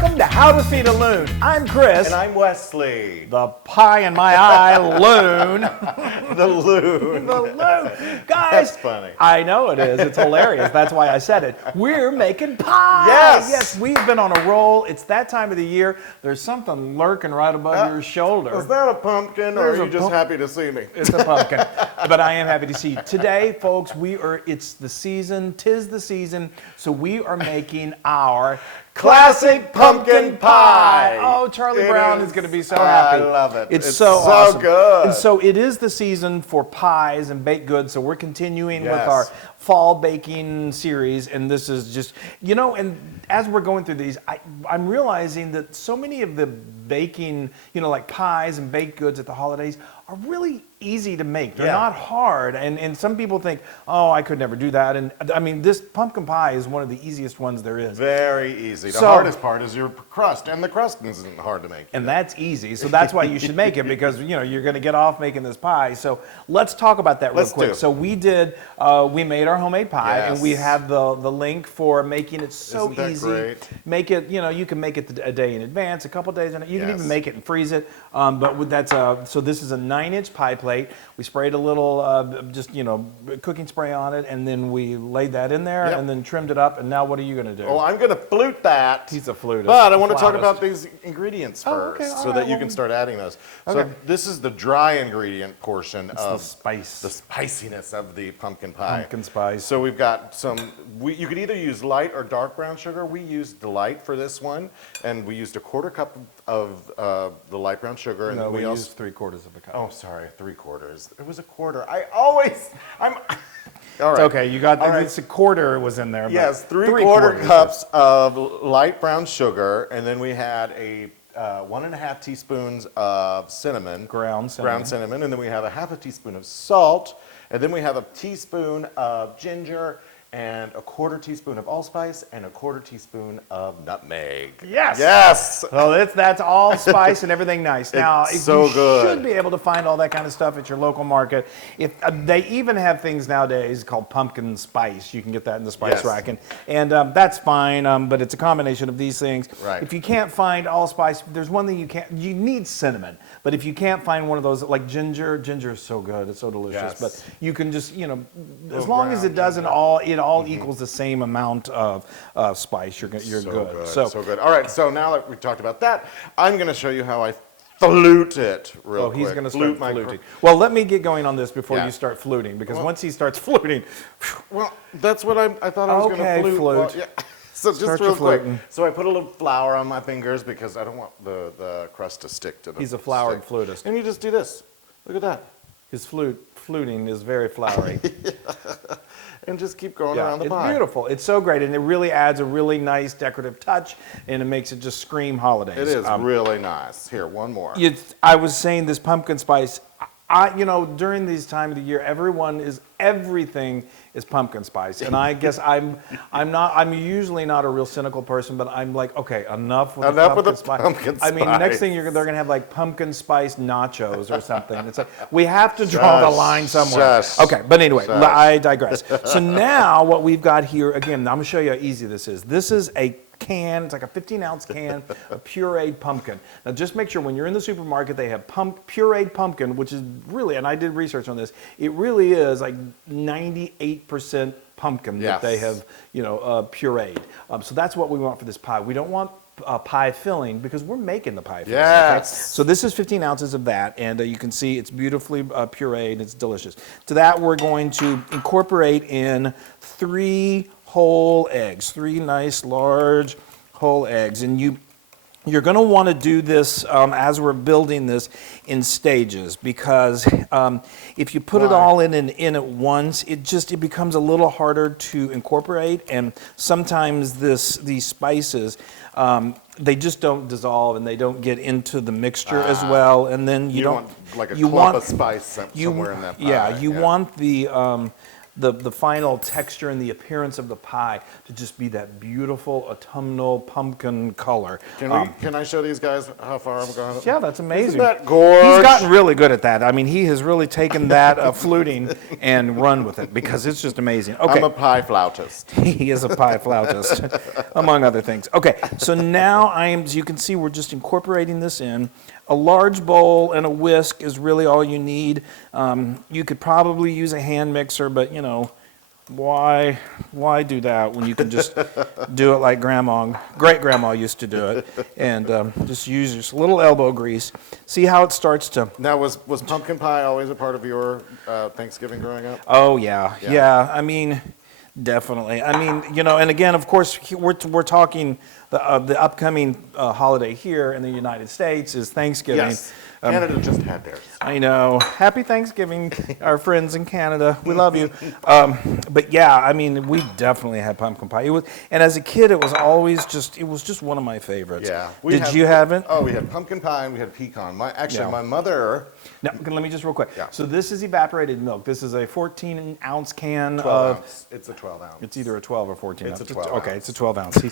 Welcome to How to Feed a Loon. I'm Chris. And I'm Wesley. The pie in my eye, Loon. The Loon. The Loon. Guys. That's funny. I know it is. It's hilarious. That's why I said it. We're making pie. Yes. Yes, we've been on a roll. It's that time of the year. There's something lurking right above your shoulder. Is that a pumpkin, or are you just happy to see me? It's a pumpkin. But I am happy to see you. Today, folks, it's the season. 'Tis the season. So we are making our Classic pumpkin pie. Oh, Charlie Brown is going to be so happy. I love it. It's so awesome. Good. And so it is the season for pies and baked goods. So we're continuing with Yes. our fall baking series. And this is just, and as we're going through these, I'm realizing that so many of the baking, like pies and baked goods at the holidays are really easy to make. They're not hard. And some people think, oh, I could never do that. And I mean, this pumpkin pie is one of the easiest ones there is. Very easy. The hardest part is your crust, and the crust isn't hard to make. And that's easy. So that's why you should make it, because you're going to get off making this pie. So let's talk about that real quick. So we made our homemade pie, and we have the link for making it so Isn't that easy. great? Make it, you can make it a day in advance, a couple days in. You can even make it and freeze it. So this is a 9-inch pie plate. We sprayed a little, cooking spray on it, and then we laid that in there, and then trimmed it up. And now what are you going to do? Oh, I'm going to flute that. He's a flutist. But I want to talk about these ingredients first, okay, so that you can start adding those. Okay. So this is the dry ingredient portion of the spice. The spiciness of the pumpkin pie. Pumpkin spice. So we've got you could either use light or dark brown sugar. We used the light for this one, and we used a 1/4 cup of the light brown sugar. And No, then we also used 3/4 of a cup. Oh, sorry, 3/4. It was a quarter. All right. It's okay. You got All right. it's a quarter was in there. But Yes, 3/4 3/4 cups of light brown sugar, and then we had a 1.5 teaspoons of cinnamon. Ground cinnamon. And then we have a 1/2 teaspoon of salt, and then we have a teaspoon of ginger, and a 1/4 teaspoon of allspice, and a 1/4 teaspoon of nutmeg. Yes. Yes. Well, that's all spice and everything nice. Now, It's so you good. should be able to find all that kind of stuff at your local market. If they even have things nowadays called pumpkin spice, you can get that in the spice rack, and that's fine. But it's a combination of these things. Right. If you can't find allspice, there's one thing you need cinnamon. But if you can't find one of those, like ginger is so good. It's so delicious. Yes. But you can just as long as it doesn't it all equals the same amount of spice, you're good. So good. All right, so now that we talked about that, I'm going to show you how I flute it real quick. He's going to start my fluting. Well, let me get going on this before you start fluting, because once he starts fluting... Well, that's what I thought I was going to flute. Well, so just Start real your quick. fluting. So I put a little flour on my fingers because I don't want the crust to stick to the He's a floured stick. flutist. And you just do this. Look at that. His fluting is very flowery. And just keep going around the pie. It's beautiful. It's so great, and it really adds a really nice decorative touch, and it makes it just scream holidays. It is really nice. Here, one more. I was saying this pumpkin spice. During this time of the year, everything is pumpkin spice, and I guess I'm usually not a real cynical person, but I'm like, okay, enough with the pumpkin spice. I mean, next thing they're gonna have like pumpkin spice nachos or something. It's like we have to draw the line somewhere. Okay, but anyway, I digress. So now what we've got here again, I'm gonna show you how easy this is. This is a can, it's like a 15-ounce can of pureed pumpkin. Now just make sure when you're in the supermarket they have pureed pumpkin, which is really, and I did research on this, it really is like 98% pumpkin that they have, pureed. So that's what we want for this pie. We don't want pie filling because we're making the pie filling. Yes. Okay? So this is 15 ounces of that, and you can see it's beautifully pureed. It's delicious. To that we're going to incorporate in 3 whole eggs, 3 nice large whole eggs, and you're going to want to do this as we're building this in stages, because if you put it all in at once, it becomes a little harder to incorporate, and sometimes these spices they just don't dissolve and they don't get into the mixture as well, and then you don't want like a clump of spice somewhere in that pie. You want the final texture and the appearance of the pie to just be that beautiful autumnal pumpkin color. Can I show these guys how far I'm going? Yeah, that's amazing. Isn't that gorgeous? He's gotten really good at that. I mean, he has really taken that fluting and run with it because it's just amazing. Okay. I'm a pie flautist. He is a pie flautist, among other things. Okay, so now as you can see, we're just incorporating this in. A large bowl and a whisk is really all you need. You could probably use a hand mixer, but you know, why do that when you can just do it like great grandma used to do it, and just use just a little elbow grease. See how it starts to. Now, was pumpkin pie always a part of your Thanksgiving growing up? Oh yeah. I mean, definitely. I mean, you know, and again, of course, we're talking the upcoming holiday here in the United States is Thanksgiving. Yes. Canada just had theirs. I know. Happy Thanksgiving, our friends in Canada. We love you. But yeah, I mean, we definitely had pumpkin pie. And as a kid, it was just one of my favorites. Yeah. Did you have it? Oh, we had pumpkin pie and we had pecan. My mother. Now, let me just real quick. Yeah. So this is evaporated milk. This is a 14-ounce can 12 ounce. It's a 12 ounce. It's either a 12 or 14 It's ounce. a 12 Okay, ounce. it's a 12 ounce.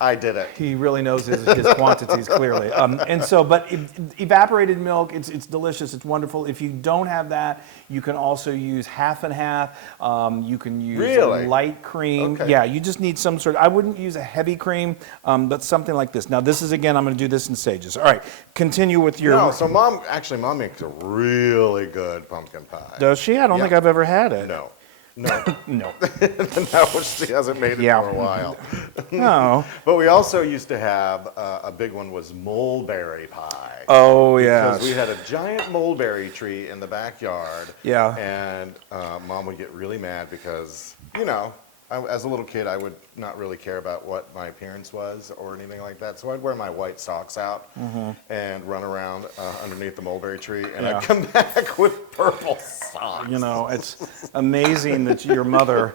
I did it. He really knows his quantities clearly. But evaporated milk, it's delicious. It's wonderful. If you don't have that, you can also use half and half. You can use Really? light cream. Okay. Yeah, you just need some sort I wouldn't use a heavy cream, but something like this. Now, this is, again, I'm going to do this in stages. All right, continue with your... No, so mom makes a really good pumpkin pie. Does she? I don't Yeah. think I've ever had it. No. No. No, she hasn't made it Yeah. for a while. No. But we also used to have a big one was mulberry pie. Oh, yeah. Because we had a giant mulberry tree in the backyard. Yeah. And mom would get really mad because, you know, as a little kid, I would not really care about what my appearance was or anything like that. So I'd wear my white socks out and run around underneath the mulberry tree, and Yeah. I'd come back with purple socks. You know, it's amazing that your mother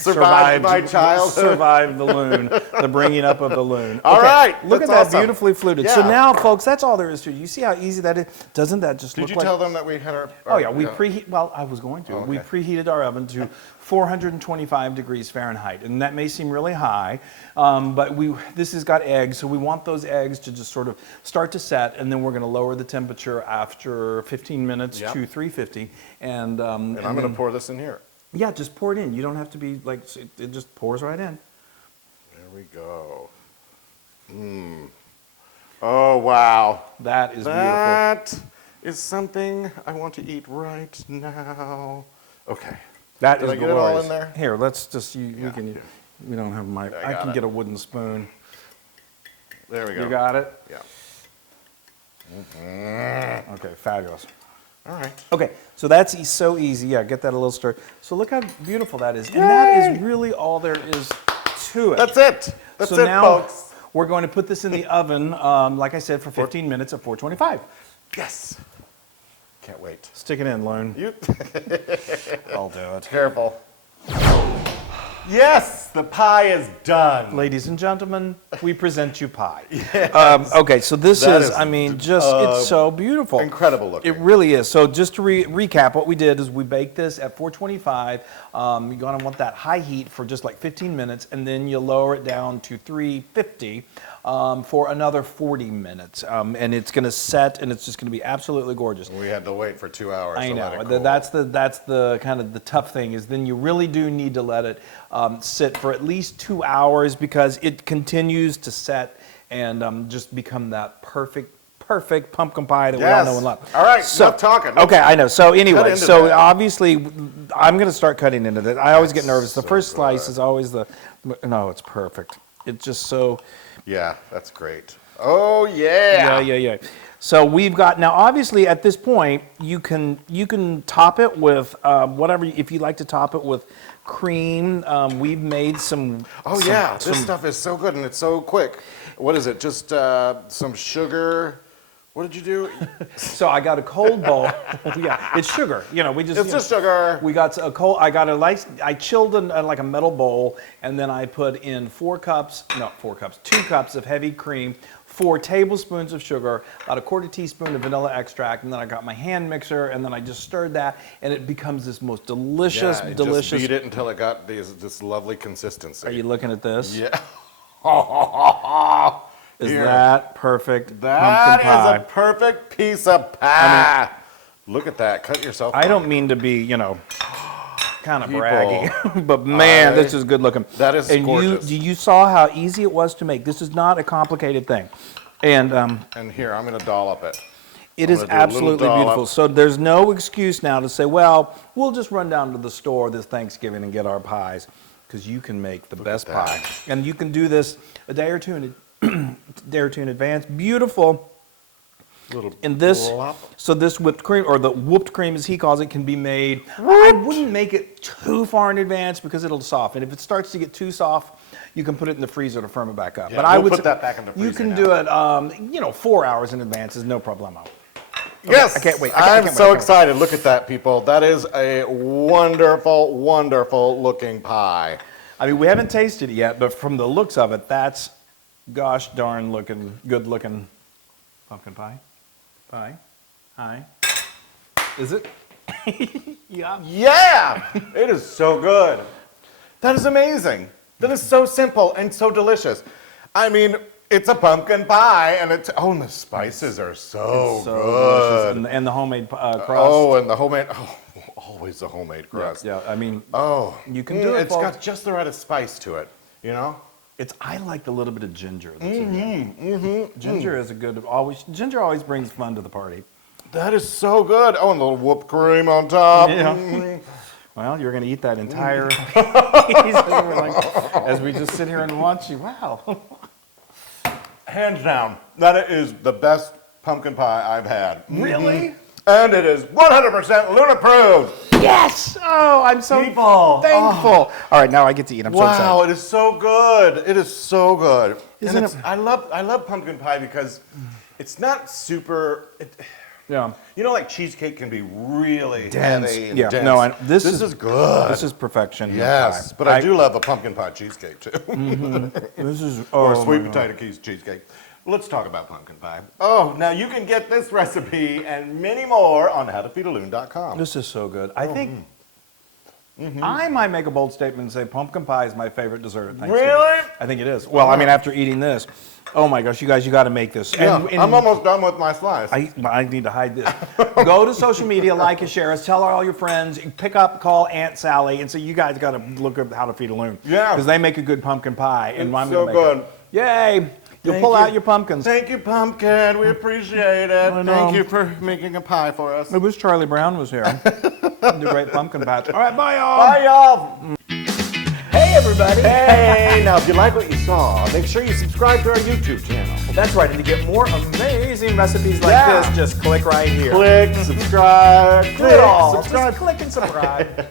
Survived my childhood. Survived the loon, the bringing up of the loon. All right, Look at that's that awesome. beautifully fluted. So Yeah. now, folks, that's all there is to it. You see how easy that is? Doesn't that just Did look you like... tell them that we had our Oh, yeah, we preheat... Well, I was going to. Oh, We okay. preheated our oven to 425 degrees Fahrenheit, and that may seem really high, but this has got eggs, so we want those eggs to just sort of start to set, and then we're going to lower the temperature after 15 minutes Yep. to 350. And And I'm going to pour this in here. yeah, just pour it in. You don't have to be like, it just pours right in. There we go. Oh, wow. That is beautiful. That is something I want to eat right now. Okay. That Did is I get it all glorious. in there? Here, let's just, Yeah. we don't have my, I I got can it. get a wooden spoon. There we go. You got it? Yeah. Okay, fabulous. All right. Okay, so that's so easy. Yeah, get that a little stir. So look how beautiful that is. And that is really all there is to it. That's it. That's so it, now folks. we're going to put this in the oven, like I said, for 15 minutes at 425. Yes. Can't wait. Stick it in, Loon. You I'll do it. careful. Yes, the pie is done. Ladies and gentlemen, we present you pie. Okay, so this That is, is, I mean, just, it's so beautiful. Incredible looking. It really is. So just to recap, what we did is we baked this at 425. You're going to want that high heat for just like 15 minutes, and then you lower it down to 350 for another 40 minutes. And it's going to set, and it's just going to be absolutely gorgeous. We had to wait for 2 hours I to know. let it cool. That's the kind of the tough thing is then you really do need to let it sit for at least 2 hours because it continues to set and just become that perfect pumpkin pie that we all know and love. All right, enough talking. Okay, I know. So anyway, into so that. obviously I'm going to start cutting into that. I always get nervous. The so first slice good. is always no, it's perfect. It's just so... Yeah, that's great. Oh, yeah. Yeah. So we've got, now obviously at this point, you can top it with whatever, if you like to top it with cream. We've made some... Oh, yeah. This stuff is so good and it's so quick. What is it? Just some sugar. What did you do? So I got a cold bowl. Yeah, it's sugar. You know, we just... It's just sugar. We got a cold, I chilled in like a metal bowl, and then I put in 2 cups of heavy cream, 4 tablespoons of sugar, about a quarter teaspoon of vanilla extract, and then I got my hand mixer, and then I just stirred that, and it becomes this most delicious, Yeah, delicious. Just beat it until it got this lovely consistency. Are you looking at this? Yeah. Is Here. that perfect That pumpkin pie? is a perfect piece of pie. Look at that. Cut yourself. I don't mean to be, kind of braggy, but man, this is good looking. That is and gorgeous. You saw how easy it was to make. This is not a complicated thing. And And here, I'm going to dollop it. it I'm is gonna do a little absolutely dollop. beautiful. So there's no excuse now to say, well, we'll just run down to the store this Thanksgiving and get our pies, because you can make the best that. pie. And you can do this a day or two in advance. Beautiful. Little And this, plop. so this whipped cream, or the whooped cream as he calls it, can be made. I wouldn't make it too far in advance because it'll soften. If it starts to get too soft, you can put it in the freezer to firm it back up. Yeah, But I we'll would put that back in the You freezer can now. do it, 4 hours in advance is no problemo. Yes, I can't wait. I'm can't so wait. excited. Look at that, people. That is a wonderful, wonderful looking pie. I mean, we haven't tasted it yet, but from the looks of it, that's gosh darn looking, good looking pumpkin pie. Hi. Is it? Yeah. Yeah, it is so good. That is amazing. That is so simple and so delicious. I mean, it's a pumpkin pie, and and the spices are so So good. delicious. And the homemade crust. Oh, and the homemade, always the homemade crust. Yeah, I mean, Oh, you can do it, It's folks. got just the right spice to it, you know? I like the little bit of ginger that's in there. Ginger is ginger always brings fun to the party. That is so good. Oh, and a little whipped cream on top. Yeah. Well, you're going to eat that entire as we just sit here and watch you. Wow. Hands down, that is the best pumpkin pie I've had. Really? And it is 100% Loon approved. Yes! Oh, I'm so People. thankful. All right, now I get to eat. I'm so excited. Wow, it is so good. It is so good. Isn't And it- I love pumpkin pie because it's not super. Yeah. You know, like cheesecake can be really Dense. heavy and Yeah, dense. no, this is good. This is perfection. in a Yes, pie. but I do love a pumpkin pie cheesecake too, This is or oh a sweet my God. potato cheesecake. Let's talk about pumpkin pie. Oh, now you can get this recipe and many more on howtofeedaloon.com. This is so good. I think I might make a bold statement and say pumpkin pie is my favorite dessert at Thanksgiving. Really? I think it is. Well, I mean, after eating this, oh my gosh, you guys, you got to make this. Yeah, And I'm almost done with my slice. I need to hide this. Go to social media, like and share us, tell all your friends, pick up, call Aunt Sally, and say you guys got to look up How to Feed a Loon. Yeah. Because they make a good pumpkin pie, and It's I'm so gonna make good. it. Yay! You'll Thank pull you. out your pumpkins. Thank you, Pumpkin. We appreciate it. I know. Thank you for making a pie for us. I wish Charlie Brown was here. The great pumpkin patch. All right, bye y'all. Bye, y'all. Hey everybody. Hey, now if you like what you saw, make sure you subscribe to our YouTube channel. That's right, and to get more amazing recipes like Yeah. this, just click right here. Click, subscribe, Do it all. subscribe. Just click and subscribe.